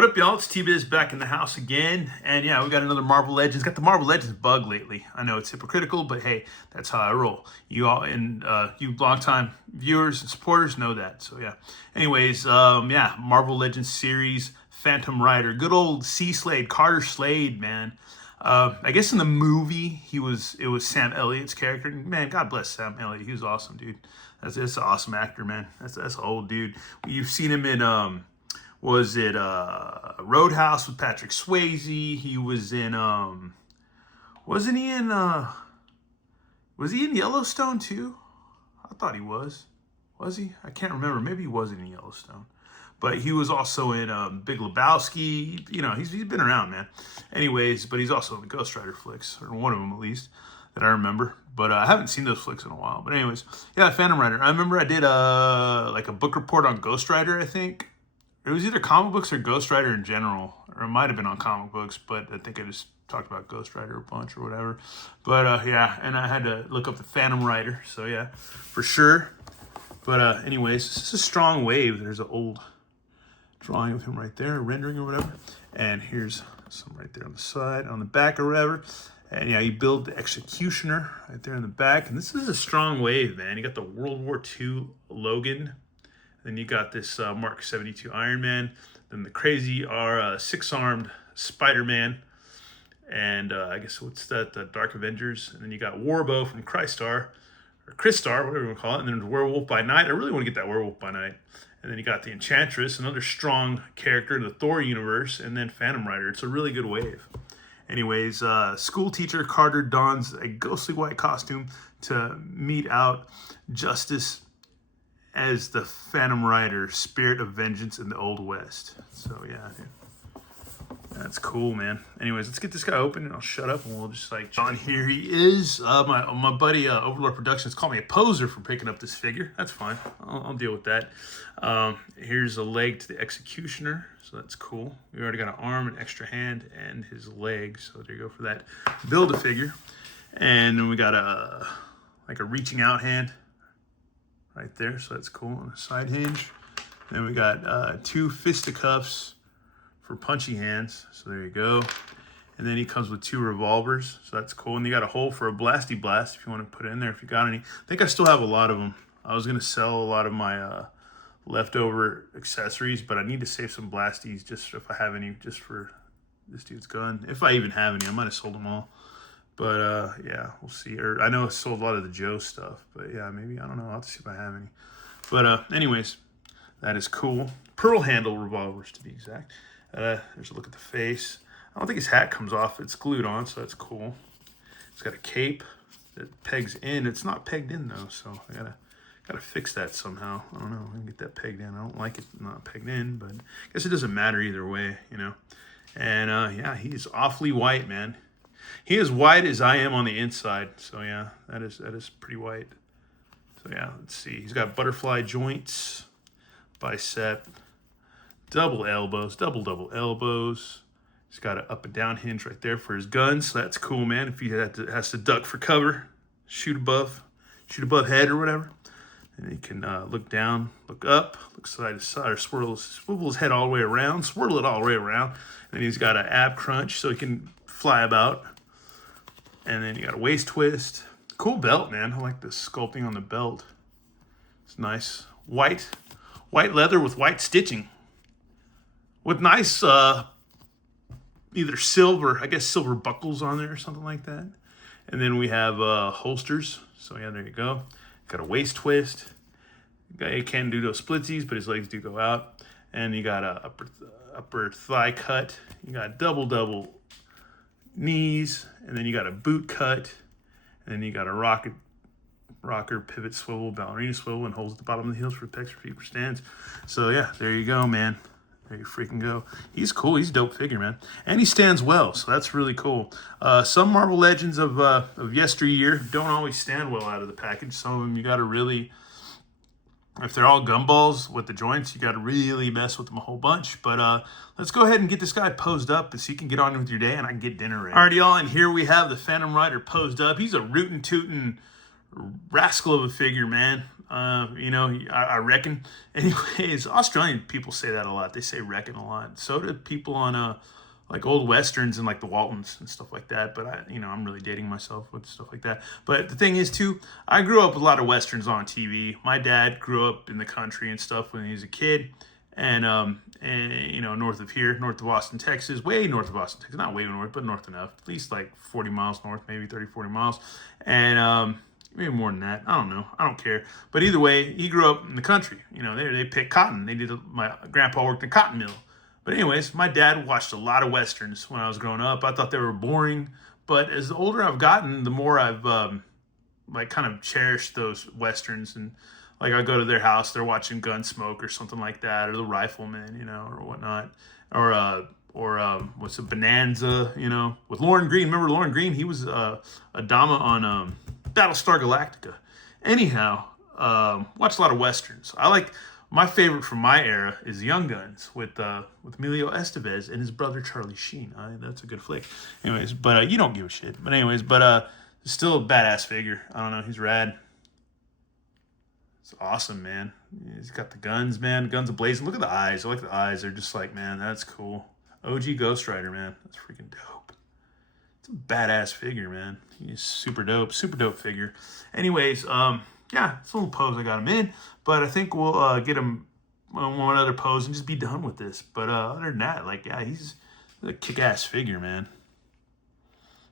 What up, y'all? It's T-Biz back in the house again. And yeah, we got another Marvel Legends. Got the Marvel Legends bug lately. I know it's hypocritical, but hey, that's how I roll. You all and you longtime viewers and supporters know that. So yeah. Anyways, yeah, Marvel Legends series, Phantom Rider. Good old C. Slade, Carter Slade, man. I guess in the movie it was Sam Elliott's character. Man, God bless Sam Elliott. He was awesome, dude. That's an awesome actor, man. That's an old dude. You've seen him in was it Roadhouse with Patrick Swayze? He was in wasn't he in was he in Yellowstone too? I thought he was. Was he? I can't remember. Maybe he wasn't in Yellowstone. But he was also in Big Lebowski. You know, he's been around, man. Anyways, but he's also in the Ghost Rider flicks, or one of them at least, that I remember. But I haven't seen those flicks in a while. But anyways, yeah, Phantom Rider. I remember I did like a book report on Ghost Rider, I think. It was either comic books or Ghost Rider in general, or it might have been on comic books, but I think I just talked about Ghost Rider a bunch or whatever. But yeah, and I had to look up the Phantom Rider, so yeah, for sure. But anyways, this is a strong wave. There's an old drawing of him right there, rendering or whatever. And here's some right there on the side, on the back or whatever. And yeah, you build the Executioner right there in the back. And this is a strong wave, man. You got the World War II Logan. Then you got this Mark 72 Iron Man. Then the crazy six-armed Spider-Man. And I guess what's that? The Dark Avengers. And then you got Warbow from Crystar, or Crystar, whatever you want to call it. And then there's Werewolf by Night. I really want to get that Werewolf by Night. And then you got the Enchantress, another strong character in the Thor universe. And then Phantom Rider. It's a really good wave. Anyways, school teacher Carter dons a ghostly white costume to meet out Justice as the Phantom Rider, Spirit of Vengeance in the Old West. So yeah, that's cool, man. Anyways, let's get this guy open and I'll shut up and we'll just like, John, here he is. My buddy Overlord Productions called me a poser for picking up this figure. That's fine. I'll deal with that. Here's a leg to the Executioner, so that's cool. We already got an arm, an extra hand, and his leg. So there you go for that Build-A-Figure. And then we got a reaching out hand right there, so that's cool on a side hinge. Then we got two fisticuffs for punchy hands, so there you go. And then he comes with two revolvers, so that's cool. And you got a hole for a blasty blast if you want to put it in there if you got any. I think I still have a lot of them. I was gonna sell a lot of my leftover accessories, but I need to save some blasties just if I have any, just for this dude's gun. If I even have any, I might have sold them all. But yeah, we'll see. Or I know I sold a lot of the Joe stuff, but yeah, maybe, I don't know. I'll have to see if I have any. But anyways, that is cool. Pearl handle revolvers to be exact. There's a look at the face. I don't think his hat comes off. It's glued on, so that's cool. It's got a cape that pegs in. It's not pegged in though, so I gotta fix that somehow. I don't know. I can get that pegged in. I don't like it not pegged in, but I guess it doesn't matter either way, you know. And yeah, he's awfully white, man. He is white as I am on the inside. So yeah, that is pretty white. So yeah, let's see. He's got butterfly joints, bicep, double elbows, double elbows. He's got an up and down hinge right there for his guns. So that's cool, man. If he has to duck for cover, shoot above head or whatever. And he can look down, look up, look side to side, or swivel his head all the way around, swirl it all the way around. And he's got an ab crunch so he can fly about. And then you got a waist twist. Cool belt, man. I like the sculpting on the belt. It's nice. White leather with white stitching. With nice, either silver, I guess silver buckles on there or something like that. And then we have holsters. So yeah, there you go. Got a waist twist. He can do those splitsies, but his legs do go out. And you got a upper thigh cut. You got double knees, and then you got a boot cut, and then you got a rocker, pivot swivel, ballerina swivel, and holes at the bottom of the heels for pecs, for feet, for stands. So yeah, there you go, man. There you freaking go. He's cool. He's a dope figure, man. And he stands well, so that's really cool. Some Marvel Legends of yesteryear don't always stand well out of the package. Some of them you got to really, if they're all gumballs with the joints, you got to really mess with them a whole bunch. But let's go ahead and get this guy posed up so you can get on with your day and I can get dinner ready. All right, y'all, and here we have the Phantom Rider posed up. He's a rootin' tootin' rascal of a figure, man. You know, I reckon. Anyways, Australian people say that a lot. They say reckon a lot. So do people on like old westerns and like the Waltons and stuff like that. But I'm really dating myself with stuff like that. But the thing is too, I grew up with a lot of westerns on TV. My dad grew up in the country and stuff when he was a kid, and you know, north of here, north of Austin, Texas, way north of Austin, Texas, not way north, but north enough, at least like 40 miles north, maybe 30, 40 miles, and maybe more than that. I don't know. I don't care. But either way, he grew up in the country. You know, they picked cotton. My grandpa worked in a cotton mill. But anyways, my dad watched a lot of westerns when I was growing up. I thought they were boring, but as the older I've gotten, the more I've like kind of cherished those westerns. And like I go to their house, they're watching Gunsmoke or something like that, or The Rifleman, you know, or whatnot, or what's a Bonanza, you know, with Lauren Green. Remember Lauren Green? He was a Dama on Battlestar Galactica. Anyhow, watch a lot of westerns. My favorite from my era is Young Guns with Emilio Estevez and his brother Charlie Sheen. That's a good flick. Anyways, but you don't give a shit. But anyways, still a badass figure. I don't know. He's rad. It's awesome, man. He's got the guns, man. Guns ablazing. Look at the eyes. I like the eyes. They're just like, man, that's cool. OG Ghost Rider, man. That's freaking dope. It's a badass figure, man. He's super dope. Super dope figure. Anyways, yeah, it's a little pose I got him in, but I think we'll get him one other pose and just be done with this. But other than that, like, yeah, he's a kick-ass figure, man.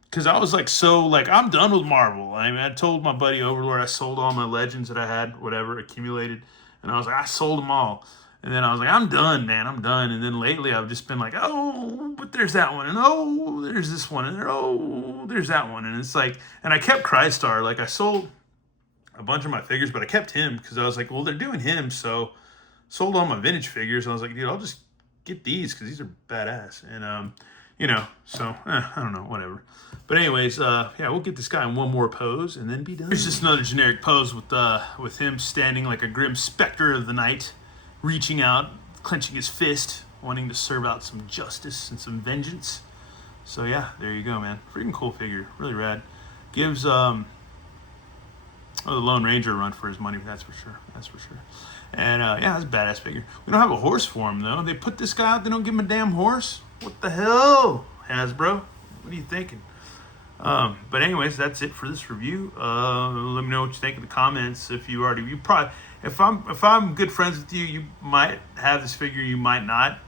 Because I was like, I'm done with Marvel. I mean, I told my buddy Overlord I sold all my Legends that I had, whatever, accumulated, and I was like, I sold them all. And then I was like, I'm done, man, I'm done. And then lately I've just been like, oh, but there's that one, and oh, there's this one, and oh, there's that one. And it's like, and I kept Crystar. Like, I sold a bunch of my figures, but I kept him because I was like, well, they're doing him, so sold all my vintage figures. And I was like, dude, I'll just get these because these are badass. And you know, so I don't know, whatever. But anyways, yeah, we'll get this guy in one more pose and then be done. Here's just another generic pose with him standing like a grim specter of the night, reaching out, clenching his fist, wanting to serve out some justice and some vengeance. So yeah, there you go, man. Freaking cool figure, really rad. Gives the Lone Ranger a run for his money, that's for sure. That's for sure. And yeah, that's a badass figure. We don't have a horse for him though. They put this guy out, they don't give him a damn horse. What the hell, Hasbro? What are you thinking? But anyways, that's it for this review. Let me know what you think in the comments. If I'm good friends with you, you might have this figure, you might not.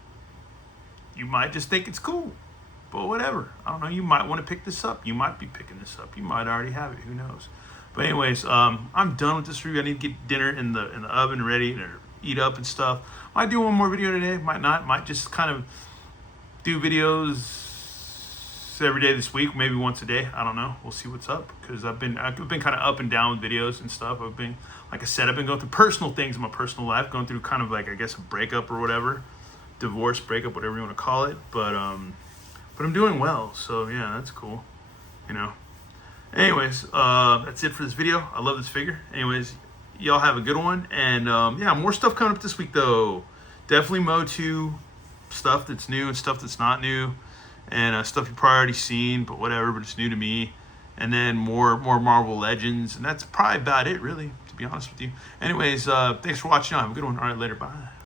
You might just think it's cool. But whatever. I don't know. You might want to pick this up. You might be picking this up. You might already have it. Who knows? But anyways, I'm done with this review. I need to get dinner in the oven ready to eat up and stuff. Might do one more video today. Might not. Might just kind of do videos every day this week, maybe once a day. I don't know. We'll see what's up because I've been kind of up and down with videos and stuff. I've been, like I said, I've been going through personal things in my personal life, going through kind of like, I guess, a breakup or whatever, divorce, breakup, whatever you want to call it. But I'm doing well, so yeah, that's cool. You know. Anyways, that's it for this video. I love this figure. Anyways, y'all have a good one, and yeah, more stuff coming up this week though. Definitely Motu stuff that's new and stuff that's not new, and stuff you've probably already seen, but whatever, but it's new to me. And then more Marvel Legends, and that's probably about it, really, to be honest with you. Anyways, thanks for watching. Have a good one. All right, later. Bye.